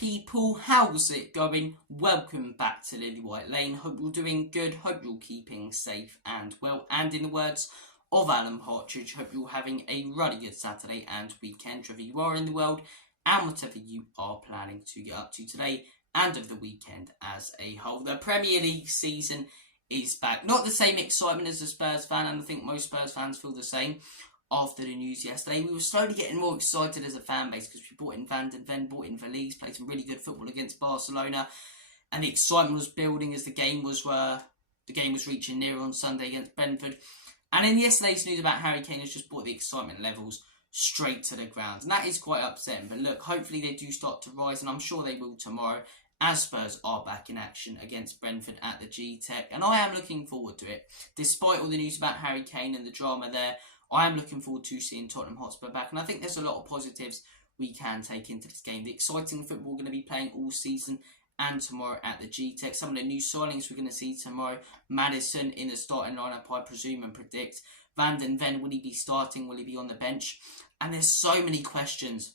people, how's it going? Welcome back to Lily White Lane. Hope you're doing good, hope you're keeping safe and well, and in the words of Alan Partridge, hope you're having a really good Saturday and weekend, wherever you are in the world, and whatever you are planning to get up to today and of the weekend as a whole. The Premier League season is back. Not the same excitement as a Spurs fan, and I think most Spurs fans feel the same. After the news yesterday, we were slowly getting more excited as a fan base because we brought in Van den Ven, brought in Valise, played some really good football against Barcelona, and the excitement was building as the game was reaching nearer on Sunday against Brentford. And in yesterday's news about Harry Kane has just brought the excitement levels straight to the ground, and that is quite upsetting. But look, hopefully they do start to rise, and I'm sure they will tomorrow, as Spurs are back in action against Brentford at the gtech, and I am looking forward to it. Despite all the news about Harry Kane and the drama there, I am looking forward to seeing Tottenham Hotspur back, and I think there's a lot of positives we can take into this game. The exciting football we're going to be playing all season and tomorrow at the gtech. Some of the new signings we're going to see tomorrow. Maddison in the starting lineup, I presume and predict. Van den Ven, will he be starting? Will he be on the bench? And there's so many questions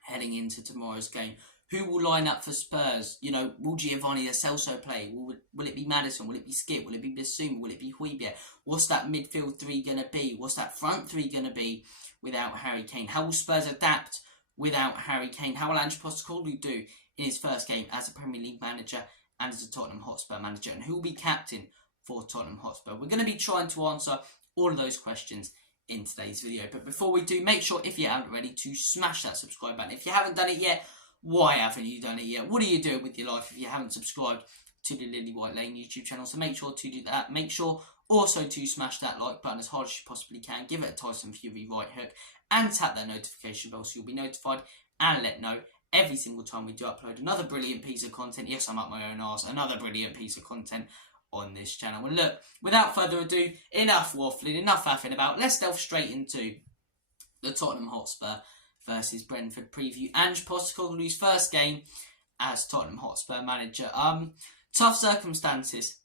heading into tomorrow's game. Who will line up for Spurs? You know, will Giovanni Lo Celso play? Will it be Maddison? Will it be Skip? Will it be Bassoon? Will it be Højbjerg? What's that midfield three going to be? What's that front three going to be without Harry Kane? How will Spurs adapt without Harry Kane? How will Ange postecoglou do in his first game as a Premier League manager and as a Tottenham Hotspur manager? And who will be captain for Tottenham Hotspur? We're going to be trying to answer all of those questions in today's video. But before we do, make sure, if you haven't already, to smash that subscribe button. If you haven't done it yet, why haven't you done it yet? What are you doing with your life if you haven't subscribed to the Lily White Lane YouTube channel? So make sure to do that. Make sure also to smash that like button as hard as you possibly can. Give it a Tyson Fury right hook and tap that notification bell so you'll be notified and let know every single time we do upload another brilliant piece of content. Yes, I'm up my own arse. Another brilliant piece of content on this channel. And look, without further ado, enough waffling, enough faffing about. Let's delve straight into the Tottenham Hotspur versus Brentford preview. Ange Postecoglou's first game as Tottenham Hotspur manager. Tough circumstances.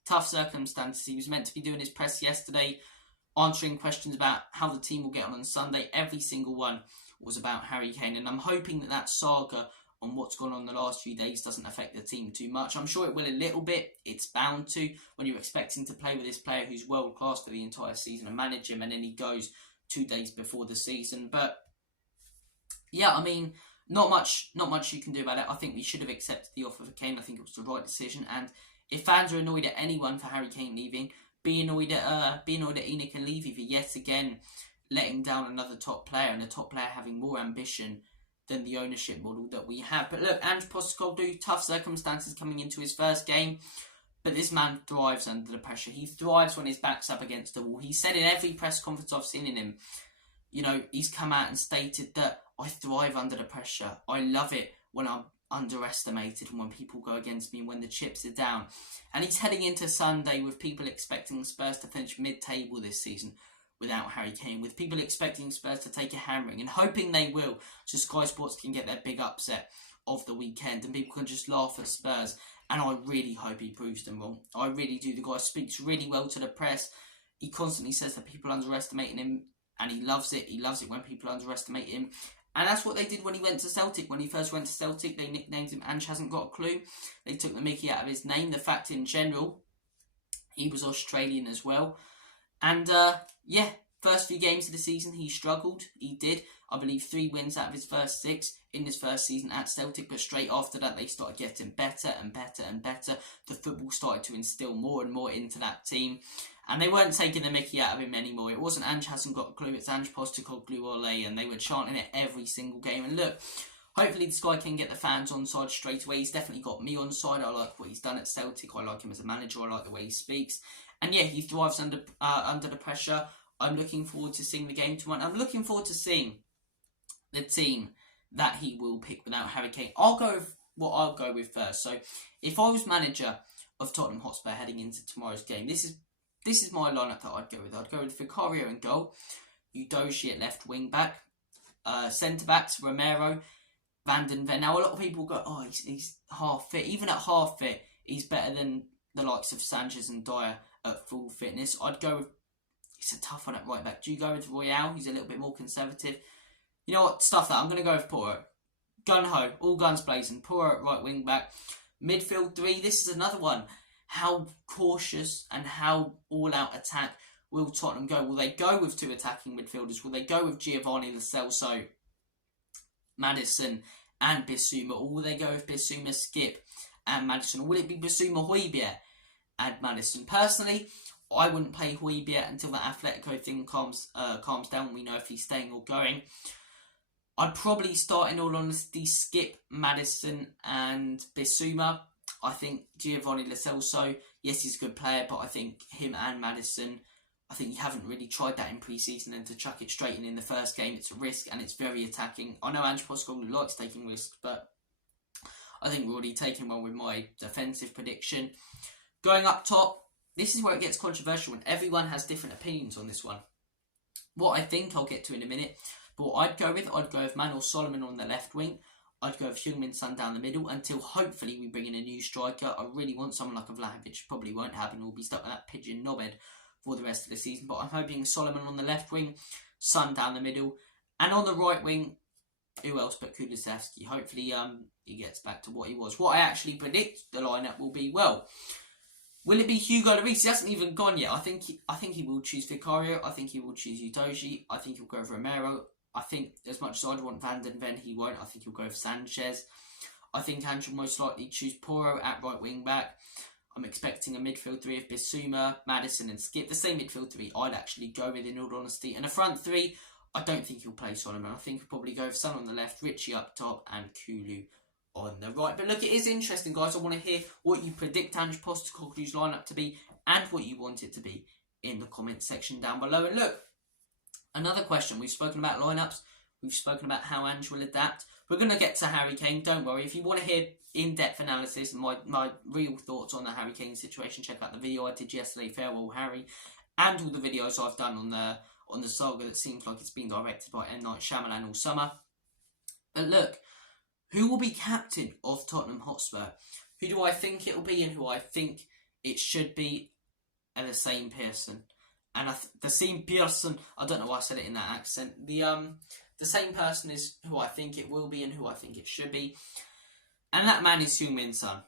He was meant to be doing his press yesterday, answering questions about how the team will get on Sunday. Every single one was about Harry Kane, and I'm hoping that saga on what's gone on the last few days doesn't affect the team too much. I'm sure it will a little bit. It's bound to, when you're expecting to play with this player who's world class for the entire season and manage him, and then he goes 2 days before the season. But yeah, I mean, not much you can do about it. I think we should have accepted the offer for Kane. I think it was the right decision. And if fans are annoyed at anyone for Harry Kane leaving, be annoyed at Enoch and Levy for yet again letting down another top player, and a top player having more ambition than the ownership model that we have. But look, Ange Postecoglou's tough circumstances coming into his first game, but this man thrives under the pressure. He thrives when his back's up against the wall. He said in every press conference I've seen in him, you know, he's come out and stated that I thrive under the pressure. I love it when I'm underestimated and when people go against me and when the chips are down. And he's heading into Sunday with people expecting Spurs to finish mid-table this season without Harry Kane, with people expecting Spurs to take a hammering and hoping they will, so Sky Sports can get their big upset of the weekend and people can just laugh at Spurs. And I really hope he proves them wrong. I really do. The guy speaks really well to the press. He constantly says that people underestimating him, and he loves it. He loves it when people underestimate him. And that's what they did when he went to Celtic. When he first went to Celtic, they nicknamed him Ange Hasn't Got a Clue. They took the mickey out of his name. The fact in general, he was Australian as well. And yeah, first few games of the season, he struggled. He did. I believe 3 wins out of his first 6 in his first season at Celtic. But straight after that, they started getting better and better and better. The football started to instill more and more into that team. And they weren't taking the mickey out of him anymore. It wasn't Ange Hasn't Got a Clue, it's Ange Postecoglou Ole, and they were chanting it every single game. And look, hopefully this guy can get the fans on side straight away. He's definitely got me on side. I like what he's done at Celtic. I like him as a manager. I like the way he speaks. And yeah, he thrives under the pressure. I'm looking forward to seeing the game tomorrow. I'm looking forward to seeing the team that he will pick without Harry Kane. I'll go with what I'll go with first. So if I was manager of Tottenham Hotspur heading into tomorrow's game, this is my lineup that I'd go with. I'd go with Vicario in goal, Udogie at left wing back, centre backs Romero, Van den Ven. Now a lot of people go, oh, he's half fit. Even at half fit, he's better than the likes of Sanchez and Dyer at full fitness. I'd go with, it's a tough one at right back. Do you go with Royale? He's a little bit more conservative. You know what? Stuff that. I'm going to go with Porro. gun-ho, all guns blazing. Poor at right wing back. Midfield three, this is another one. How cautious and how all-out attack will Tottenham go? Will they go with two attacking midfielders? Will they go with Giovanni Lo Celso, Maddison and Bissouma? Or will they go with Bissouma, Skip and Maddison? Or will it be Bissouma, Højbjerg and Maddison? Personally, I wouldn't play Højbjerg until that Atletico thing calms down. We know if he's staying or going. I'd probably start, in all honesty, Skip, Maddison and Bissouma. I think Giovanni Lo Celso, yes, he's a good player, but I think him and Maddison, I think you haven't really tried that in pre-season, and to chuck it straight in the first game, it's a risk and it's very attacking. I know Ange Postecoglou likes taking risks, but I think we're already taking one with my defensive prediction. Going up top, this is where it gets controversial and everyone has different opinions on this one. What I think I'll get to in a minute, but what I'd go with Manuel Solomon on the left wing. I'd go with Heung-min Son down the middle until hopefully we bring in a new striker. I really want someone like a Vlahovic. Probably won't happen. We'll be stuck with that pigeon knobhead for the rest of the season. But I'm hoping Solomon on the left wing, Son down the middle. And on the right wing, who else but Kulusevski? Hopefully he gets back to what he was. What I actually predict the lineup will be, well, will it be Hugo Lloris? He hasn't even gone yet. I think he will choose Vicario. I think he will choose Udogie. I think he'll go for Romero. I think, as much as I'd want Van den Ven, he won't. I think he'll go for Sanchez. I think Ange will most likely choose Porro at right wing back. I'm expecting a midfield three of Bissouma, Maddison and Skip. The same midfield three I'd actually go with, in all honesty. And a front three, I don't think he'll play Solomon. I think he'll probably go with Son on the left, Richie up top and Kulu on the right. But look, it is interesting, guys. I want to hear what you predict Ange Postecoglou's lineup to be and what you want it to be in the comment section down below. And look, another question. We've spoken about lineups. We've spoken about how Ange will adapt. We're going to get to Harry Kane. Don't worry. If you want to hear in-depth analysis and my real thoughts on the Harry Kane situation, check out the video I did yesterday, Farewell Harry, and all the videos I've done on the saga that seems like it's been directed by M. Night Shyamalan all summer. But look, who will be captain of Tottenham Hotspur? Who do I think it will be and who I think it should be? And the same person. And the same person, I don't know why I said it in that accent. The same person is who I think it will be and who I think it should be. And that man is Heung-min Son.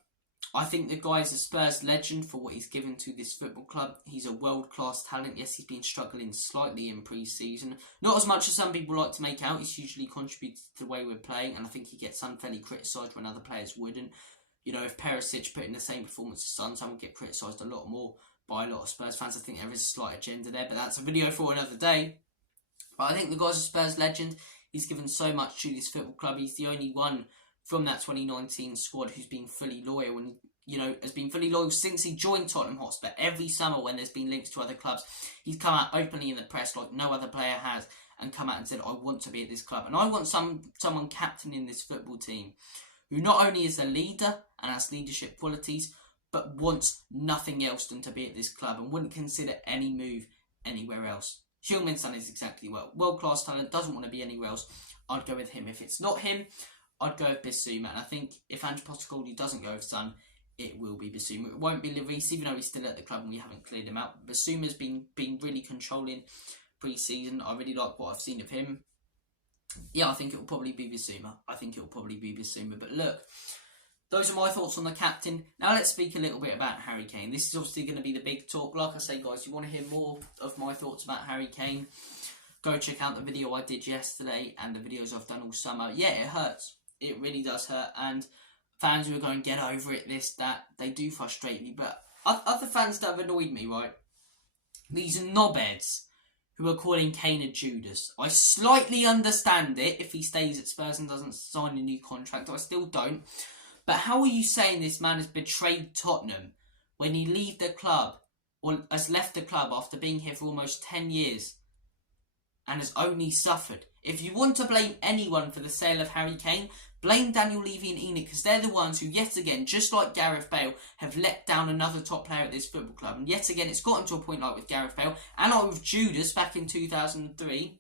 I think the guy is a Spurs legend for what he's given to this football club. He's a world-class talent. Yes, he's been struggling slightly in pre-season. Not as much as some people like to make out. He's hugely contributed to the way we're playing. And I think he gets unfairly criticised when other players wouldn't. You know, if Perisic put in the same performance as Son, Son would get criticised a lot more by a lot of Spurs fans. I think there is a slight agenda there, but that's a video for another day. But I think the guy's a Spurs legend. He's given so much to this football club. He's the only one from that 2019 squad who's been fully loyal and, you know, has been fully loyal since he joined Tottenham Hotspur. Every summer when there's been links to other clubs, he's come out openly in the press like no other player has and come out and said, I want to be at this club. And I want someone captaining this football team who not only is a leader and has leadership qualities, but wants nothing else than to be at this club and wouldn't consider any move anywhere else. Heung-min Son is exactly world-class talent, doesn't want to be anywhere else. I'd go with him. If it's not him, I'd go with Bissouma. And I think if Ange Postecoglou doesn't go with Son, it will be Bissouma. It won't be Lloris, even though he's still at the club and we haven't cleared him out. Bissouma's been really controlling pre-season. I really like what I've seen of him. Yeah, I think it'll probably be Bissouma. But look, those are my thoughts on the captain. Now let's speak a little bit about Harry Kane. This is obviously going to be the big talk. Like I say, guys, you want to hear more of my thoughts about Harry Kane, go check out the video I did yesterday and the videos I've done all summer. Yeah, it hurts. It really does hurt. And fans who are going, get over it, this, that, they do frustrate me. But other fans that have annoyed me, right? These knobheads who are calling Kane a Judas. I slightly understand it if he stays at Spurs and doesn't sign a new contract. I still don't. But how are you saying this man has betrayed Tottenham when he leave the club or has left the club after being here for almost 10 years and has only suffered? If you want to blame anyone for the sale of Harry Kane, blame Daniel Levy and Enoch, because they're the ones who, yet again, just like Gareth Bale, have let down another top player at this football club. And yet again, it's gotten to a point like with Gareth Bale and like with Judas back in 2003,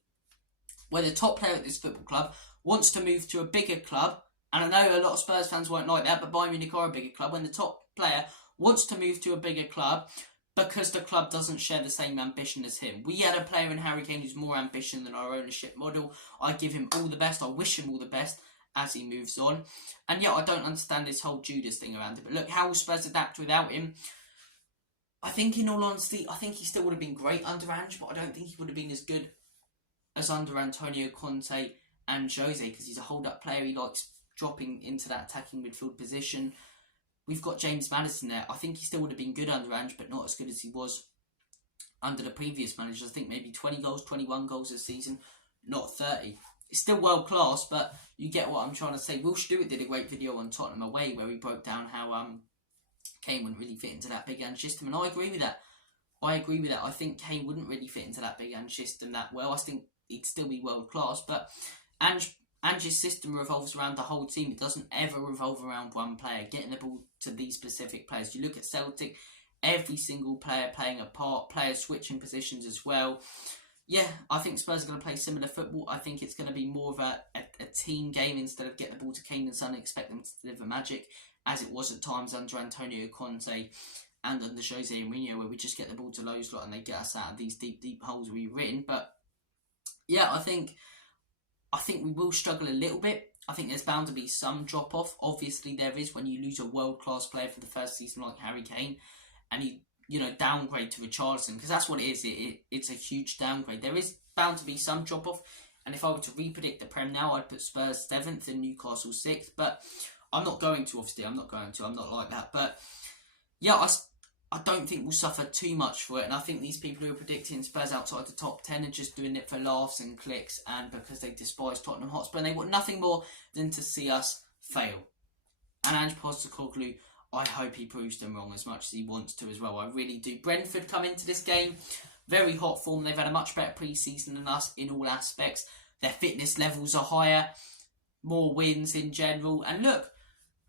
where the top player at this football club wants to move to a bigger club. And I know a lot of Spurs fans won't like that, but Bayern Munich are a bigger club. When the top player wants to move to a bigger club because the club doesn't share the same ambition as him. We had a player in Harry Kane who's more ambition than our ownership model. I give him all the best. I wish him all the best. as he moves on. And yeah, I don't understand this whole Judas thing around it. But look, how will Spurs adapt without him? I think, in all honesty, I think he still would have been great under Ange, but I don't think he would have been as good as under Antonio Conte and Jose, because he's a hold-up player. He likes dropping into that attacking midfield position. We've got James Maddison there. I think he still would have been good under Ange, but not as good as he was under the previous managers. I think maybe 20 goals, 21 goals this season, not 30. It's still world class, but you get what I'm trying to say. Will Stewart did a great video on Tottenham away where he broke down how Kane wouldn't really fit into that big Ange system, and I agree with that. I think Kane wouldn't really fit into that big Ange system that well. I think he'd still be world class, but Ange's system revolves around the whole team. It doesn't ever revolve around one player, getting the ball to these specific players. You look at Celtic, every single player playing a part, players switching positions as well. Yeah, I think Spurs are going to play similar football. I think it's going to be more of a team game instead of getting the ball to Kane and Son and expect them to deliver magic, as it was at times under Antonio Conte and under Jose Mourinho, where we just get the ball to Lowe's lot and they get us out of these deep holes we've written. But yeah, I think we will struggle a little bit. I think there's bound to be some drop-off. Obviously, there is when you lose a world-class player for the first season like Harry Kane, and you downgrade to Richarlison, because that's what it is. It's a huge downgrade. There is bound to be some drop-off, and if I were to re-predict the Prem now, I'd put Spurs 7th and Newcastle 6th, but I'm not going to, obviously. I'm not like that. But yeah, I don't think we'll suffer too much for it, and I think these people who are predicting Spurs outside the top 10 are just doing it for laughs and clicks, and because they despise Tottenham Hotspur, and they want nothing more than to see us fail. And Ange Postecoglou, I hope he proves them wrong as much as he wants to as well. I really do. Brentford come into this game very hot form. They've had a much better pre-season than us in all aspects. Their fitness levels are higher, more wins in general. And look,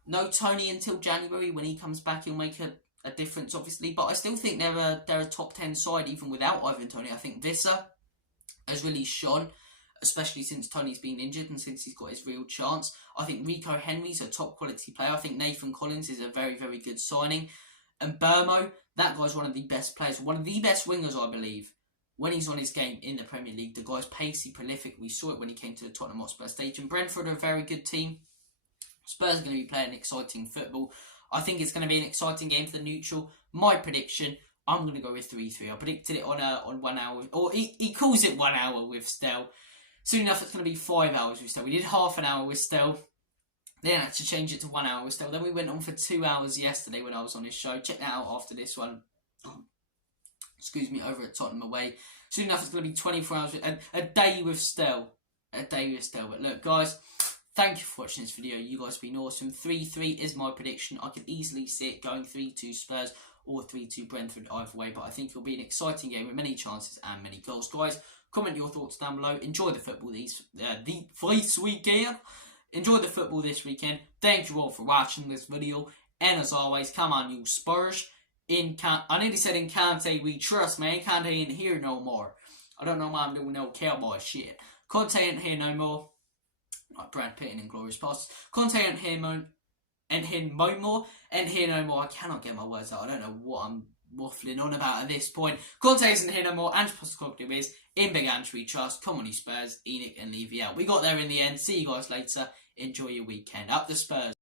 no Tony until January. When he comes back, he'll make a difference, obviously. But I still think they're a top 10 side, even without Ivan Toney. I think Visser has really shone, especially since Tony's been injured and since he's got his real chance. I think Rico Henry's a top quality player. I think Nathan Collins is a very, very good signing. And Burmo, that guy's one of the best players, one of the best wingers, I believe, when he's on his game in the Premier League. The guy's pacey, prolific. We saw it when he came to the Tottenham Hotspur stage. And Brentford are a very good team. Spurs are going to be playing exciting football. I think it's going to be an exciting game for the neutral. My prediction, I'm going to go with 3-3. I predicted it on 1 hour, or he calls it 1 hour with Stell. Soon enough, it's going to be 5 hours with Stell. We did half an hour with Stell. Then I had to change it to 1 hour with Stell. Then we went on for 2 hours yesterday when I was on his show. Check that out after this one. Excuse me, over at Tottenham away. Soon enough, it's going to be 24 hours, a day with Stell. A day with Stell. But look, guys, thank you for watching this video. You guys have been awesome. 3-3 is my prediction. I could easily see it going 3-2 Spurs or 3-2 Brentford either way. But I think it'll be an exciting game with many chances and many goals. Guys, comment your thoughts down below. Enjoy the football this weekend. Enjoy the football this weekend. Thank you all for watching this video. And as always, come on, you Spurs. I nearly said in Conte we trust, man. Conte ain't here no more. I don't know why I'm doing no cowboy shit. Conte ain't here no more. Like Brad Pitt in Inglourious Basterds. Conte ain't here no more. I cannot get my words out. I don't know what I'm waffling on about at this point. Conte isn't here no more. Ange Postecoglou is. In Big Ange we trust. Come on, you Spurs. Enoch and Levy out. We got there in the end. See you guys later. Enjoy your weekend. Up the Spurs.